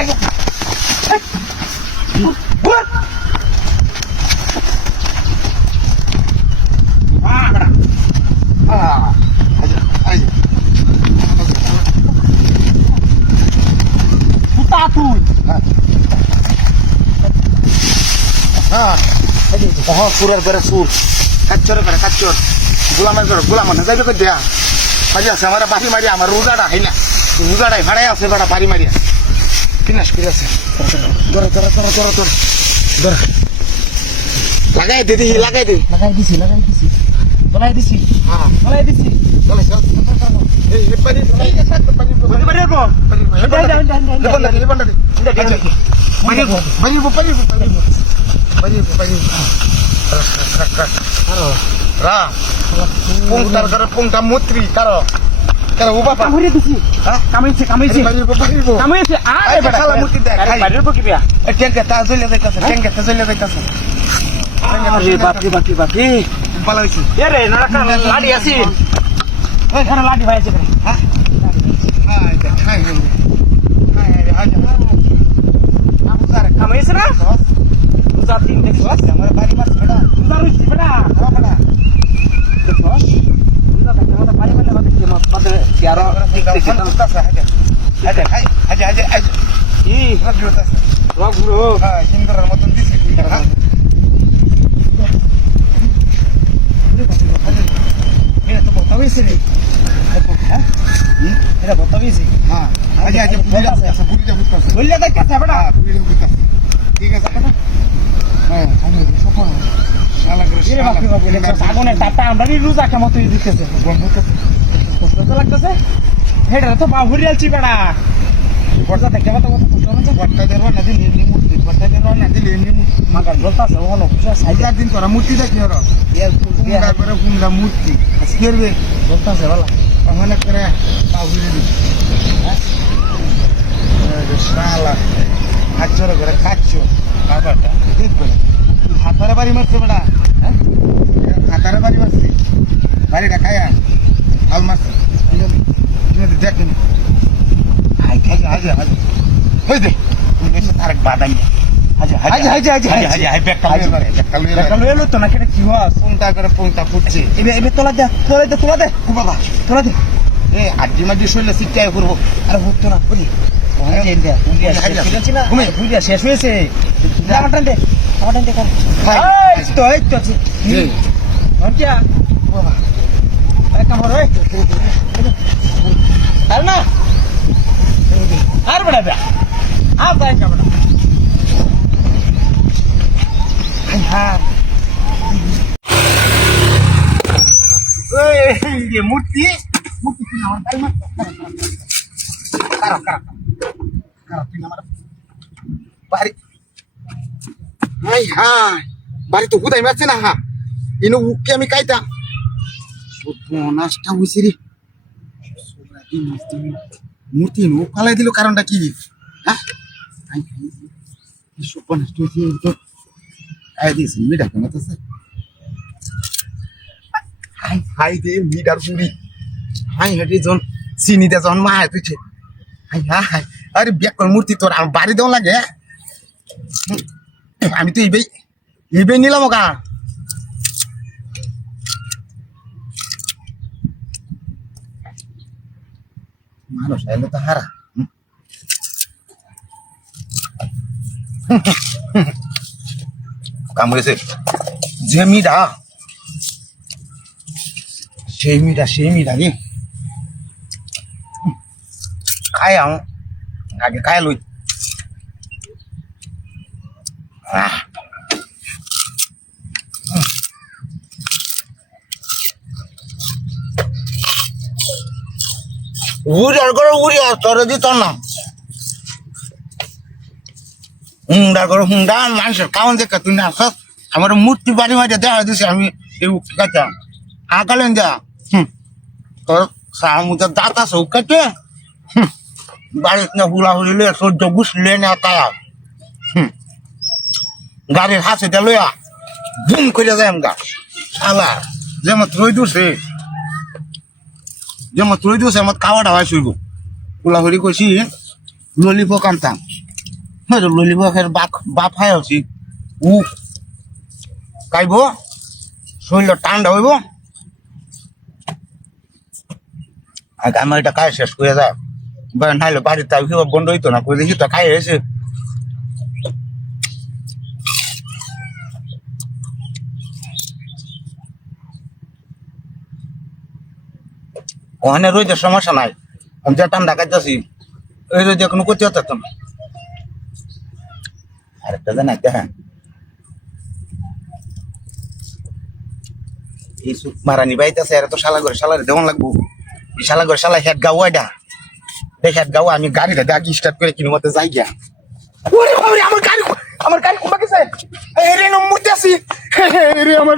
আগে সুরের করে সুর কাচ্চর করে কাচ্চর গোলামের করে গোলাম না যাইবে করে দেয়া হাজি আছে আমার বাড়ি মারিয়া আমার রোজাটা হাইলা রোজাটাই ভাড়াই আছে বেটা বাড়ি মারিয়া কিনাস করে আছে ধরে ধরে ধরে ধরে ধরে ধরে লাগাই দে দিই লাগাই দে লাগাই দিছি বলাই দিছি হ্যাঁ বলাই দিছি চলে চল এই পানি পানি পানি পানি কো Pungta mutri karo apa? Kamu isi. Salah mutri deh. Baru begitu ya? Jangan tazul ya dekat. Baki. Balau isi. Ya re, nak ladi asin. Karena ladi bayar sih. Hah? Hai. Kamu isi na? Usah tinggal di bawah. Hamaरे बारी मत बेटा. Usah रुचि बेटा. Apa बेटा? Terus? Usah betul बारी में लगा दीजिए मत pada siaran tik. Aja. Ih, rag juta. Rag bro. Sini kerana motor di sini. Ini tu botol isi ni. Ini botol isi. Aja. Boleh tak kata beटा? ठीक है बेटा আগুনের তাপটা আমরা রোজা কেমন তুই দিতেছে কষ্ট লাগতেছে হেডা তো বাহুরি আলছি বেড়া বর্ষা দেখতে কত কষ্ট হচ্ছে বর্ষা দেরো না দিন এমনি মূর্তি বর্ষা দেরো না দিন এমনি মূর্তি মাগার বলতাছে ওখানে সাইজার দিন তোরা মূর্তি দেখি ওরা ফুঙ্গা করে ফুঙ্গা মূর্তি আজকের বে বলতাছে বালা ওখানে করে বাহুরি দিন শালা আচ্ছর করে খাচ্ছো বাবাটা ঠিক করে হাতারে বাড়ি মারছে বেটা হ্যাঁ হাতারে বাড়ি মারছে বাড়িটা খায়া হাল মারছে দেখেন হাজে হই দে আরেক বাদাই হাজে ব্যাগটা লয়ে তো না কেটে কি হস পুংটা করে পুংটা ফুটছে এবে তোলা দে বাবা তোলা দে এ আড্ডি মাড্ডি শরীরে সিটটাই করবো আরে হতো না বুঝলি শেষ হয়েছে আমার আর বেড়াবে মূর্তি বাড়ি তো কোথায় মারছে না হা ইনো উকে আমি কাইতা নাশটা হইছে রে মূর্তি নো ফালাই দিল কারণটা কি হ্যাঁ সুপন স্টুডি তো আই দিস মিডা কেন তো স্যার হাই দে মিডার পুরি হাই হেডি জন চিনিতে জন মা তুইছে হাই আরে বেকল মূর্তি তোর আমার বাড়ি দেও লাগে আমি তো ইবেই নিলাম ওকা মানুষ এলো তো হারা কামড়েছে যে মিডা সেই মিডা রে খায় আগে খায় লই উড়ি আর তোরে দিত না হুন্ডা মানুষের কাউন দেখে তুই না আমার মূর্তি বাড়ি মাঝে দেখা দিছে আমি এই কাটা আকালেন যা তোর সামুদ্রের দাঁত আছে কাটে বাড়িতে না হুলা হুলিলে সহ্য গুছলে না তায়া গাড়ির হাসিটা লইয়া বুম করে যায় আমগা শালা যেমন রই দূরছে আমার খাওয়াটা হয় শুইব হুলা হুলি করছি ললিপপ আনতাম লইলিব বাপ খাই আছি উ খাইব শরীর ঠান্ডা হইব আমার এটা খাই শেষ করে যায় নাইলে বাড়ির তাই বন্ধ হইতো না করে দেখি তো খাই হয়েছে ওখানে রোদের সমস্যা নাই আমি যা ঠান্ডা খাইতেছি ওই রোদে কোনো করতে হতো না আরেকটা জানাই দেখেন এই সুখ মারানি বাইতেছে এরা তো শালা করে শালারে দেওয়ান লাগবো এই শালা করে শালা হেড গাও ওইটা হেড গাও আমি গাড়িটা আগে স্টার্ট করে কিনো মতো যাই গিয়া ওরে বাবারে আমার গাড়ি কোথা গেছে এই রে মূর্তি আছি রে আমার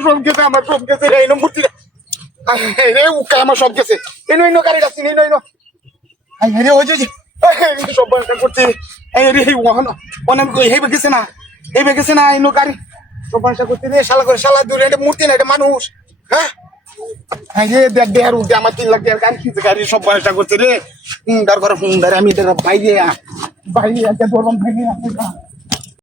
সব গেছে রে এই মূর্তি রে উকা আমার সব গেছে এই গাড়ি আসছি এই আই রে ওই যে সব বাঁকা করতে এই রে ওখানে এই গেছে না এই গাড়ি সব বাঁকা করতে রে শালা করে শালা দূরে এটা মূর্তি না এটা মানুষ হ্যাঁ রে দেখ দেয়ার উঠে আমার 3 লাখ টাকার গাড়ি কিনছে গাড়ি সব বাঁকা করতে রে হুন্ডার করে হুন্ডার আমি এটা বাইরে একটা ধরলাম ভাই